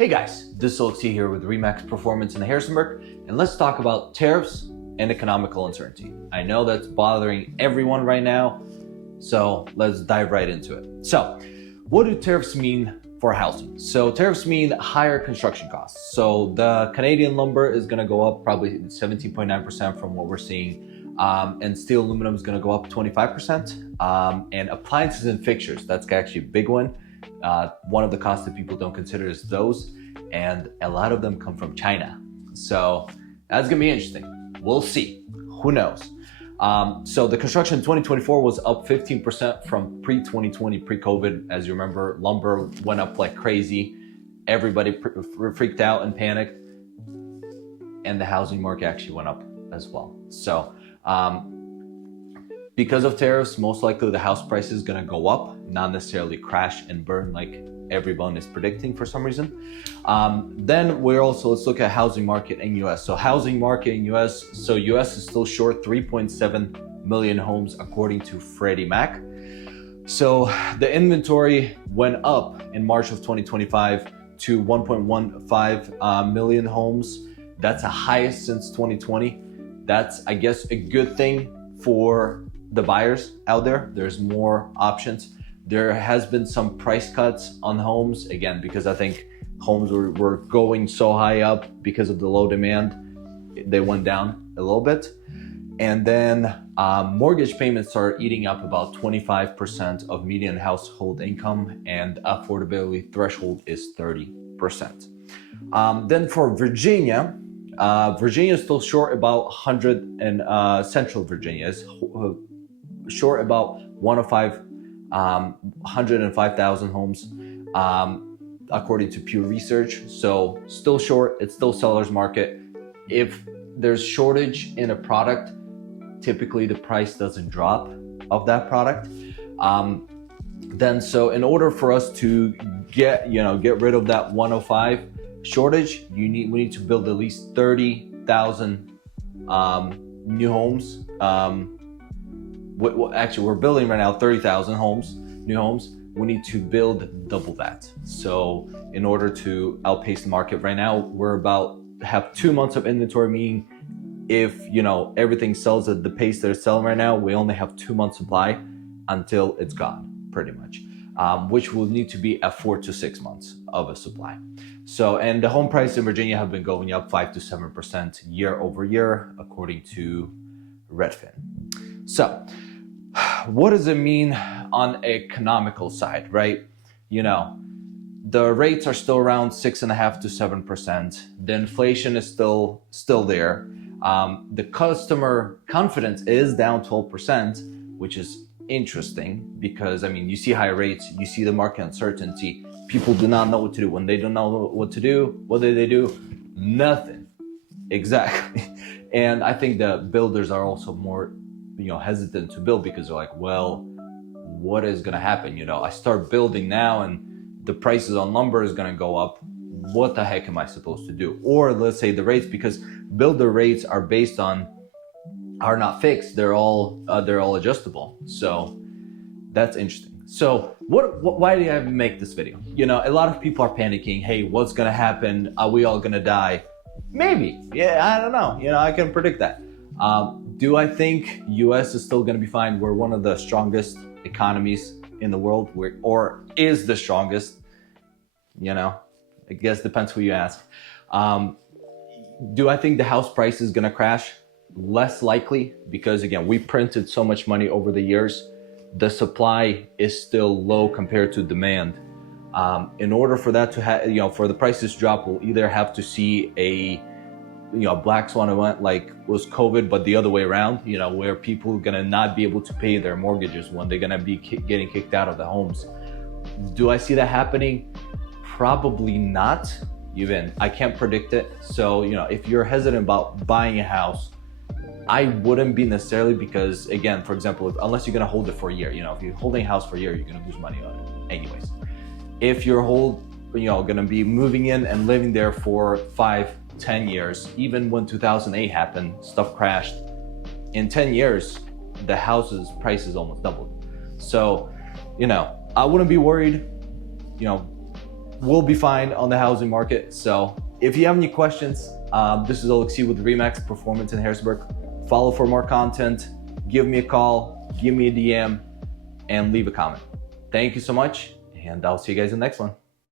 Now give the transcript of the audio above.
Hey guys, this is Alexi here with Remax Performance in Harrisonburg, and let's talk about tariffs and economical uncertainty. I know that's bothering everyone right now, so let's dive right into it. So, what do tariffs mean for housing? So tariffs mean higher construction costs. So the Canadian lumber is gonna go up probably 17.9% from what we're seeing, and steel aluminum is gonna go up 25%, and appliances and fixtures, that's actually a big one. One of the costs that people don't consider is those, and a lot of them come from China. So that's gonna be interesting. We'll see, who knows? So the construction in 2024 was up 15% from pre-2020, pre-COVID. As you remember, lumber went up like crazy. Everybody freaked out and panicked, and the housing market actually went up as well. So because of tariffs, most likely the house price is gonna go up, not necessarily crash and burn like everyone is predicting for some reason. Then let's look at housing market in US. So housing market in US, so US is still short 3.7 million homes according to Freddie Mac. So the inventory went up in March of 2025 to 1.15 million homes. That's the highest since 2020. That's, I guess, a good thing for the buyers out there. There's more options. There has been some price cuts on homes, again, because I think homes were going so high up because of the low demand, they went down a little bit. And then mortgage payments are eating up about 25% of median household income, and affordability threshold is 30%. Then for Virginia, Virginia is still short about 100, and Central Virginia is short about 105,000 homes, according to Pew Research. So still short, it's still seller's market. If there's shortage in a product, typically the price doesn't drop of that product. So in order for us to get rid of that 105 shortage, we need to build at least 30,000 new homes. Actually, we're building right now 30,000 new homes. We need to build double that. So in order to outpace the market right now, we're have 2 months of inventory, meaning if everything sells at the pace they're selling right now, we only have 2 months supply until it's gone, pretty much, which will need to be at 4 to 6 months of a supply. So, and the home price in Virginia have been going up 5 to 7% year over year, according to Redfin. So, what does it mean on economical side, right? The rates are still around 6.5 to 7%. The inflation is still there. The customer confidence is down 12%, which is interesting because, you see high rates, you see the market uncertainty. People do not know what to do. When they don't know what to do, what do they do? Nothing. Exactly. And I think the builders are also more hesitant to build because they're like, well, what is going to happen? I start building now and the prices on lumber is going to go up. What the heck am I supposed to do? Or let's say the rates, because builder rates are not fixed. They're all adjustable. So that's interesting. So why do I make this video? A lot of people are panicking. Hey, what's going to happen? Are we all going to die? Maybe. Yeah, I don't know. I can predict that. Do I think US is still going to be fine? We're one of the strongest economies in the world, or is the strongest. I guess depends who you ask. Do I think the house price is going to crash? Less likely, because again, we printed so much money over the years. The supply is still low compared to demand. In order for that to for the prices to drop, we'll either have to see a black swan event like was COVID, but the other way around, where people are gonna not be able to pay their mortgages when they're gonna be getting kicked out of the homes. Do I see that happening? Probably not. Even I can't predict it. So, if you're hesitant about buying a house, I wouldn't be necessarily, because again, for example, unless you're gonna hold it for a year, if you're holding a house for a year, you're gonna lose money on it anyways. If you're gonna be moving in and living there for 5-10 years, even when 2008 happened, stuff crashed. In 10 years, the house's prices almost doubled. So, I wouldn't be worried. we'll be fine on the housing market. So if you have any questions, this is Alexi with Remax Performance in Harrisburg. Follow for more content, give me a call, give me a DM, and leave a comment. Thank you so much, and I'll see you guys in the next one.